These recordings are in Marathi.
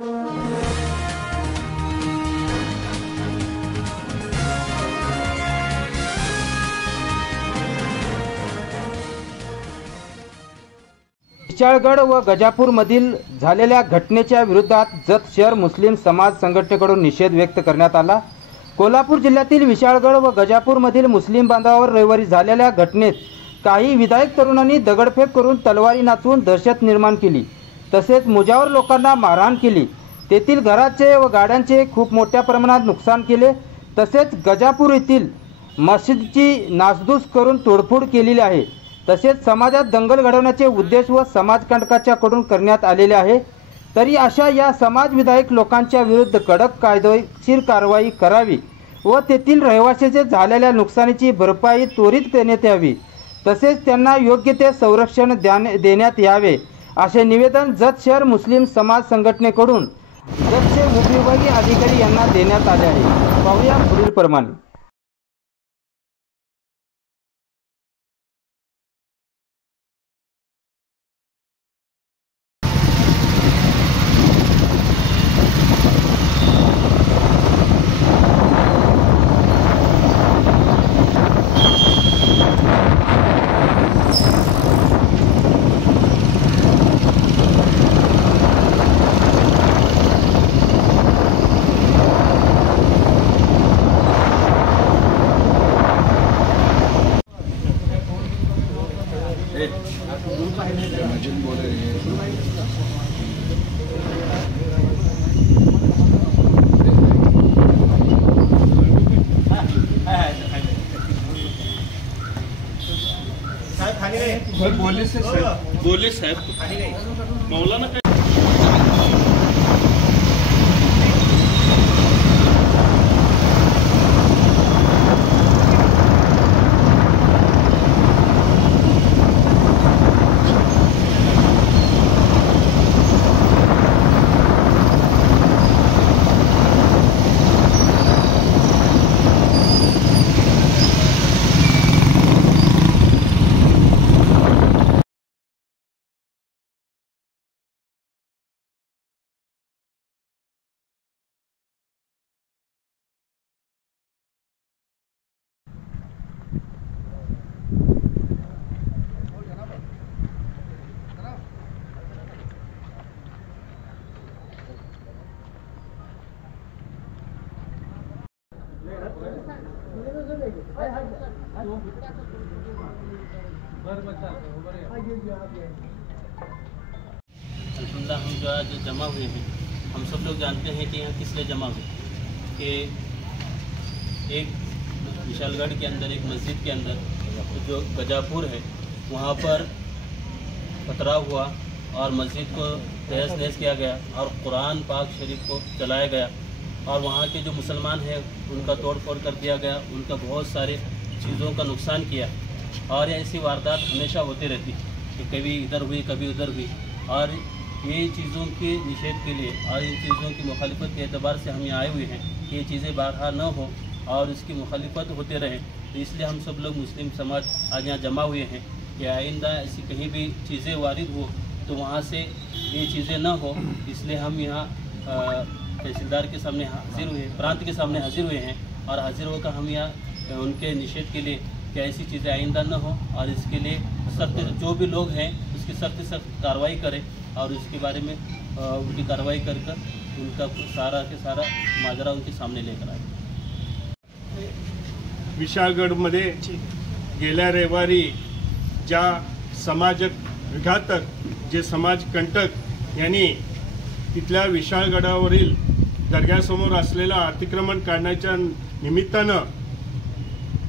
विशाळगड व गजापूर मधील झालेल्या घटनेच्या विरोधात जत शहर मुस्लिम समाज संघटनेकडून निषेध व्यक्त करण्यात आला। कोल्हापूर जिल्ह्यातील विशाळगड व गजापूर मधील मुस्लिम बांधवांवर रविवारी झालेल्या घटनेत काही विधायक तरुणांनी दगडफेक करून तलवारी नाचवून दहशत निर्माण केली, तसेच मुजावर लोकांना मारहाण केली। तेथील घराचे व गाड्यांचे खूप मोठ्या प्रमाणात नुकसान केले, तसेच गजापूर येथील मस्जिदची नासधूस करून तोडफोड केलेली आहे। तसेच समाजात दंगल घडवण्याचे उद्देश व समाजकंटकांच्याकडून करण्यात आलेले आहे। तरी अशा या समाज विधायक लोकांच्या विरुद्ध कडक कायदेशीर कारवाई करावी व तेथील रहिवाशांचे झालेल्या नुकसानीची भरपाई त्वरित करण्यात यावी, तसेच त्यांना योग्य ते संरक्षण देण्यात यावे, असे निवेदन जत शहर मुस्लिम समाज संघटनेकडून जतचे उपविभागीय अधिकारी यांना देण्यात आले आहे। पाहूया पुढील प्रमाणे। बोले साहब मौलाना अल्हम्दुलिल्लाह हम जो आज जमा हुए हैं, हम सब लोग जानते हैं कि यहाँ किस लिए जमा हुए कि एक विशालगढ़ के अंदर एक मस्जिद के अंदर जो गजापुर है वहाँ पर पथराव हुआ और मस्जिद को तहस नहस किया गया और कुरान पाक शरीफ को जलाया गया और वहाँ के जो मुसलमान हैं उनका तोड़ फोड़ कर दिया गया, उनका बहुत सारे चीज़ों का नुकसान किया। और ऐसी वारदात हमेशा होती रहती कि कभी इधर हुई कभी उधर हुई, और ये चीज़ों के निषेध के लिए और इन चीज़ों की मुखालिफत के एतबार से हम यहाँ आए हुए हैं कि ये चीज़ें बारहा न हो और इसकी मुखालिफत होते रहें। तो इसलिए हम सब लोग मुस्लिम समाज आज यहाँ जमा हुए हैं कि आइंदा ऐसी कहीं भी चीज़ें वारिद हो तो वहाँ से ये चीज़ें न हो, इसलिए हम यहाँ तहसीलदार के सामने हाजिर हुए, प्रांत के सामने हाजिर हुए हैं और हाजिर होकर हम यहाँ उनके निषेध के लिए कि ऐसी चीज़ें आइंदा न हो और इसके लिए सख्त जो भी लोग हैं उसकी सख्त कार्रवाई करें और इसके बारे में उनकी कार्रवाई कर उनका सारा के सारा माजरा उनके सामने लेकर आए। विशाळगडमध्ये गेल्या रविवारी ज्या समाज विघातक जे समाजकंटक यांनी तिथल्या विशाळगडावरील दर्ग्यासमोर असलेला अतिक्रमण काढण्याच्या निमित्तानं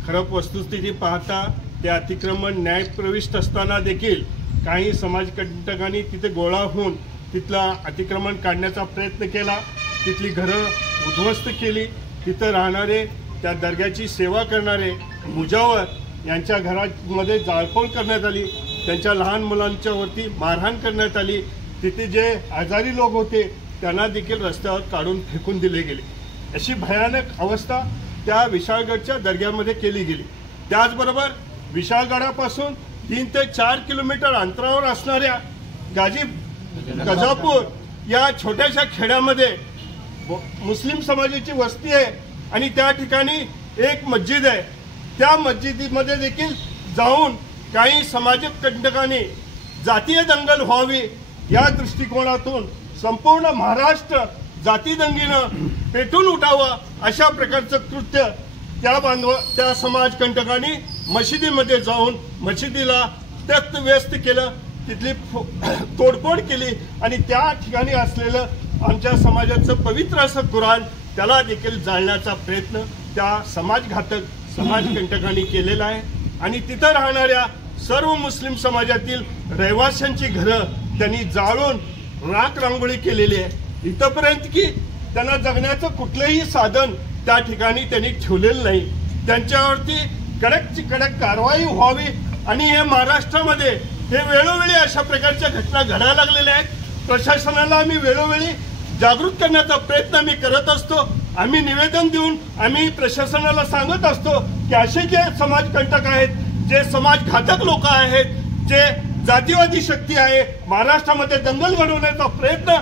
खरं वस्तुस्थिती पाहता ते अतिक्रमण न्यायप्रविष्ट असताना देखील काही समाजकंटकांनी तिथे गोळा होऊन तिथला अतिक्रमण काढण्याचा प्रयत्न केला, तिथली घरं उद्ध्वस्त केली, तिथं राहणारे त्या दर्ग्याची सेवा करणारे मुजावर यांच्या घरामध्ये जाळपोळ करण्यात आली, त्यांच्या लहान मुलांच्यावरती मारहाण करण्यात आली, तिथे जे आजारी लोक होते त्यांना देखील रस्त्यावर काढून फेकून दिले गेले। अशी भयानक अवस्था त्या विशाळगडच्या दर्ग्यामध्ये केली गेली। त्याचबरोबर विशाळगडापासून 3 ते 4 किलोमीटर अंतरावर असणाऱ्या गजापूर या छोट्याशा खेड्यामध्ये मुस्लिम समाजाची वस्ती आहे आणि त्या ठिकाणी एक मस्जिद आहे. त्या मस्जिदीमध्ये देखील जाऊन काही समाजिक कंटकांनी जातीय दंगल व्हावी या दृष्टिकोनातून संपूर्ण महाराष्ट्र जाती दंगीनं पेटून उठावं अशा प्रकारचं कृत्य त्या समाज कंटकांनी मशिदीमध्ये जाऊन मशिदीला व्यस्त केलं, तिथली तोडफोड केली आणि त्या ठिकाणी असलेलं आमच्या समाजाचं पवित्र असं कुराण त्याला देखील जाळण्याचा प्रयत्न त्या समाजघातक समाजकंटकांनी केलेला आहे. आणि तिथं राहणाऱ्या सर्व मुस्लिम समाजातील रहिवाशांची घरं त्यांनी जाळून राख रांगोळी केलेली आहे. इथंपर्यंत की त्यांना जगण्याचं कुठलंही साधन त्या ठिकाणी त्यांनी ठेवलेलं नाही. त्यांच्यावरती कडकची कडक कारवाई व्हावी आणि हे महाराष्ट्रामध्ये हे वेळोवेळी अशा प्रकारच्या घटना घडायला लागलेल्या आहेत. प्रशासनाला आम्ही वेळोवेळी जागृत करण्याचा प्रयत्न आम्ही करत असतो. आम्ही निवेदन देऊन आम्ही प्रशासनाला सांगत असतो की असे जे समाजकंटक आहेत, जे समाजघातक लोक आहेत, जे जातीवादी शक्ती आहे, महाराष्ट्रामध्ये दंगल घडवण्याचा प्रयत्न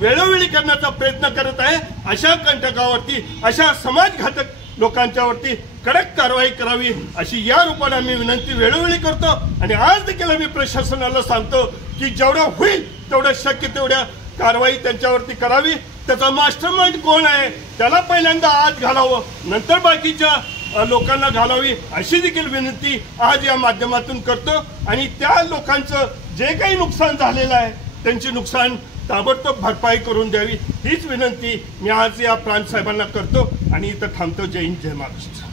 वेळोवेळी करण्याचा प्रयत्न करत आहे, अशा कंटकावरती अशा समाजघातक लोकांच्यावरती कडक कारवाई करावी अशी या रूपाने आम्ही विनंती वेळोवेळी करतो. आणि आज देखील आम्ही प्रशासनाला सांगतो की जेवढं होईल तेवढं शक्य तेवढ्या कारवाई त्यांच्यावरती करावी. त्याचा मास्टरमाइंड कोण आहे त्याला पहिल्यांदा आत घालावं, नंतर बाकीच्या लोकांना घालावी अशी देखील विनंती आज या माध्यमातून करतो. आणि त्या लोकांचं जे काही नुकसान झालेलं आहे त्यांचे नुकसान ताबडतोब भरपाई करून द्यावी हीच विनंती मी आज या प्रांत साहेबांना करतो आणि इथं थांबतो. जय हिंद, जय महाराष्ट्र.